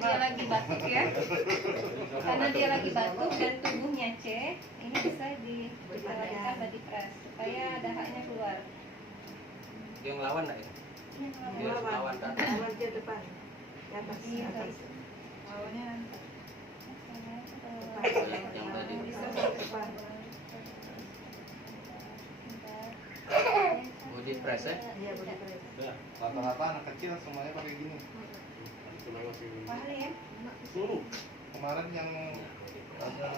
dia lagi batuk ya. Karena dia lagi batuk dan tubuhnya C, ini bisa dikeluarkan body press supaya dahaknya keluar. Dia ngelawan nggak ya? Dia harus ngelawan kan? Lawan ke depan. Ke atas. Iya, Atas. lawannya Yang tadi. bisa Ke depan. Body press ya? Iya, body press. Ya, rata-rata anak kecil semuanya pakai gini. Paham ya? Kemarin yang ada